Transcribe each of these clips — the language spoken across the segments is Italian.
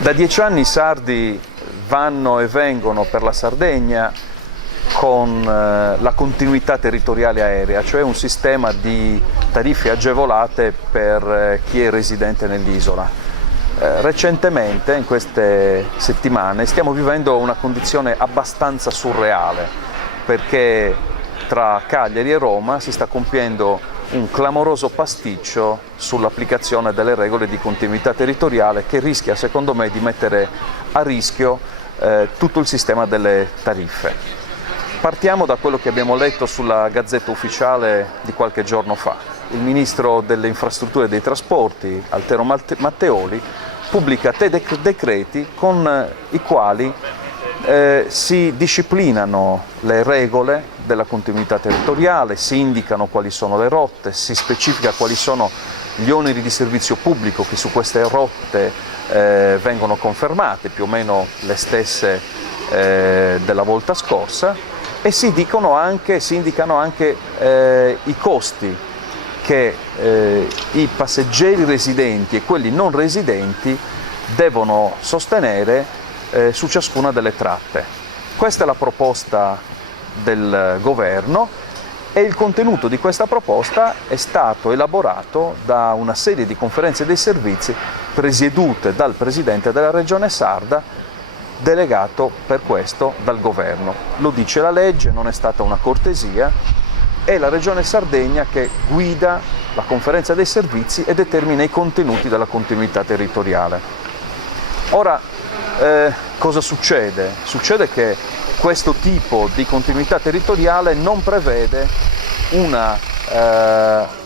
Da 10 anni i sardi vanno e vengono per la Sardegna con la continuità territoriale aerea, cioè un sistema di tariffe agevolate per chi è residente nell'isola. Recentemente, in queste settimane, stiamo vivendo una condizione abbastanza surreale, perché tra Cagliari e Roma si sta compiendo un clamoroso pasticcio sull'applicazione delle regole di continuità territoriale che rischia, secondo me, di mettere a rischio tutto il sistema delle tariffe. Partiamo da quello che abbiamo letto sulla Gazzetta Ufficiale di qualche giorno fa. Il Ministro delle Infrastrutture e dei Trasporti, Altero Matteoli, pubblica 3 decreti con i quali si disciplinano le regole della continuità territoriale, si indicano quali sono le rotte, si specifica quali sono gli oneri di servizio pubblico che su queste rotte vengono confermate, più o meno le stesse della volta scorsa, e si indicano anche i costi che i passeggeri residenti e quelli non residenti devono sostenere su ciascuna delle tratte. Questa è la proposta del governo e il contenuto di questa proposta è stato elaborato da una serie di conferenze dei servizi presiedute dal Presidente della Regione Sarda, delegato per questo dal governo. Lo dice la legge, non è stata una cortesia, è la Regione Sardegna che guida la conferenza dei servizi e determina i contenuti della continuità territoriale. Ora, cosa succede? Succede che questo tipo di continuità territoriale non prevede una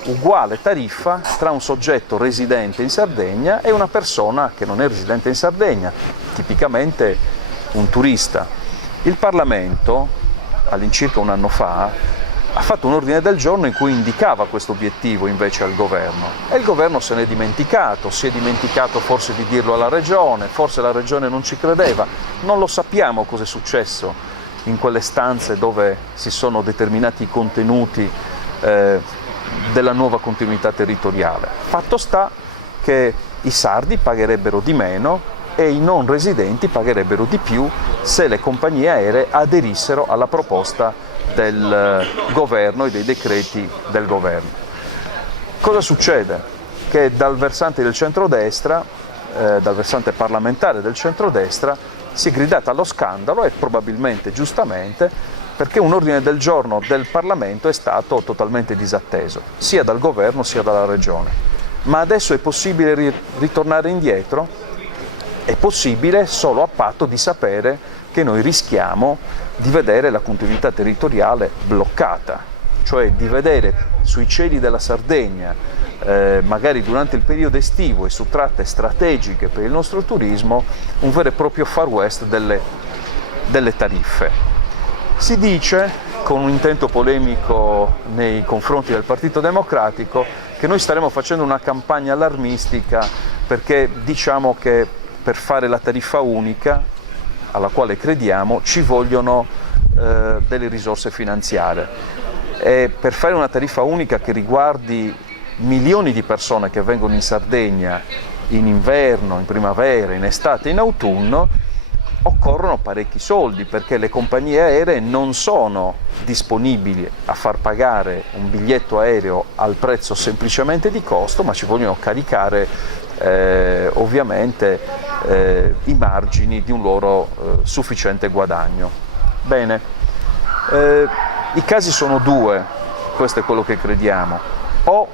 uguale tariffa tra un soggetto residente in Sardegna e una persona che non è residente in Sardegna, tipicamente un turista. Il Parlamento, all'incirca un anno fa, ha fatto un ordine del giorno in cui indicava questo obiettivo invece al governo, e il governo se n'è dimenticato, si è dimenticato forse di dirlo alla regione, forse la regione non ci credeva, non lo sappiamo cosa è successo in quelle stanze dove si sono determinati i contenuti della nuova continuità territoriale. Fatto sta che i sardi pagherebbero di meno e i non residenti pagherebbero di più se le compagnie aeree aderissero alla proposta del governo e dei decreti del governo. Cosa succede? Che dal versante del centrodestra, dal versante parlamentare del centrodestra, si è gridata allo scandalo, e probabilmente giustamente, perché un ordine del giorno del Parlamento è stato totalmente disatteso, sia dal governo sia dalla regione. Ma adesso è possibile ritornare indietro? È possibile solo a patto di sapere che noi rischiamo di vedere la continuità territoriale bloccata, cioè di vedere sui cieli della Sardegna, magari durante il periodo estivo e su tratte strategiche per il nostro turismo, un vero e proprio Far West delle tariffe. Si dice, con un intento polemico nei confronti del Partito Democratico, che noi staremo facendo una campagna allarmistica perché diciamo che per fare la tariffa unica, alla quale crediamo, ci vogliono delle risorse finanziarie. E per fare una tariffa unica che riguardi milioni di persone che vengono in Sardegna in inverno, in primavera, in estate, in autunno, occorrono parecchi soldi, perché le compagnie aeree non sono disponibili a far pagare un biglietto aereo al prezzo semplicemente di costo, ma ci vogliono caricare ovviamente i margini di un loro sufficiente guadagno. Bene, i casi sono 2, questo è quello che crediamo: o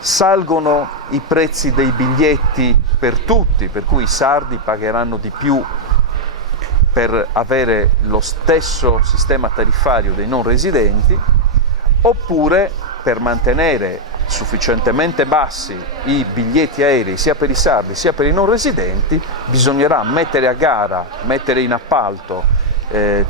salgono i prezzi dei biglietti per tutti, per cui i sardi pagheranno di più per avere lo stesso sistema tariffario dei non residenti, oppure per mantenere sufficientemente bassi i biglietti aerei sia per i sardi sia per i non residenti bisognerà mettere a gara, mettere in appalto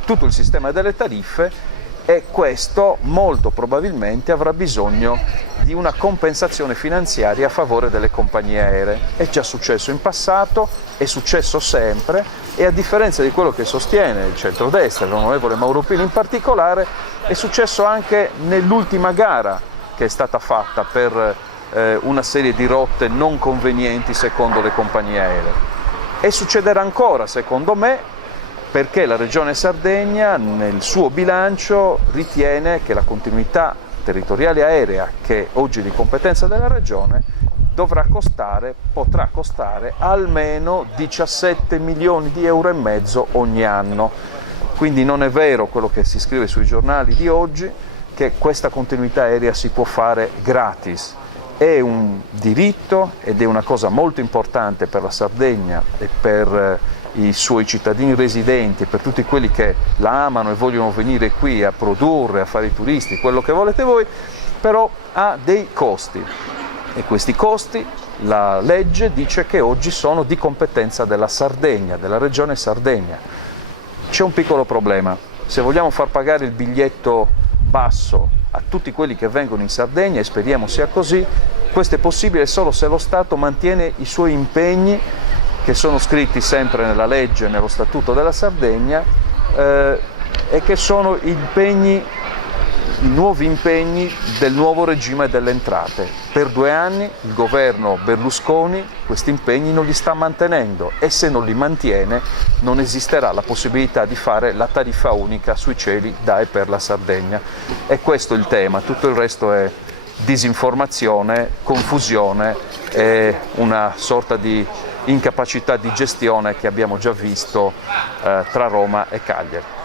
tutto il sistema delle tariffe, e questo molto probabilmente avrà bisogno di una compensazione finanziaria a favore delle compagnie aeree. È già successo in passato, è successo sempre, e a differenza di quello che sostiene il centrodestra, l'onorevole Mauro Pili in particolare, è successo anche nell'ultima gara che è stata fatta per una serie di rotte non convenienti secondo le compagnie aeree. E succederà ancora, secondo me, perché la Regione Sardegna nel suo bilancio ritiene che la continuità territoriale aerea, che oggi è di competenza della Regione, potrà costare almeno 17 milioni di euro e mezzo ogni anno. Quindi non è vero quello che si scrive sui giornali di oggi, che questa continuità aerea si può fare gratis. È un diritto ed è una cosa molto importante per la Sardegna e per i suoi cittadini residenti, per tutti quelli che la amano e vogliono venire qui a produrre, a fare i turisti, quello che volete voi, però ha dei costi. E questi costi la legge dice che oggi sono di competenza della Sardegna, della Regione Sardegna. C'è un piccolo problema: se vogliamo far pagare il biglietto basso a tutti quelli che vengono in Sardegna, e speriamo sia così, questo è possibile solo se lo Stato mantiene i suoi impegni, che sono scritti sempre nella legge, nello Statuto della Sardegna, e che sono i nuovi impegni del nuovo regime delle entrate. Per 2 anni il governo Berlusconi questi impegni non li sta mantenendo, e se non li mantiene non esisterà la possibilità di fare la tariffa unica sui cieli da e per la Sardegna. E questo è il tema, tutto il resto è disinformazione, confusione e una sorta di incapacità di gestione che abbiamo già visto tra Roma e Cagliari.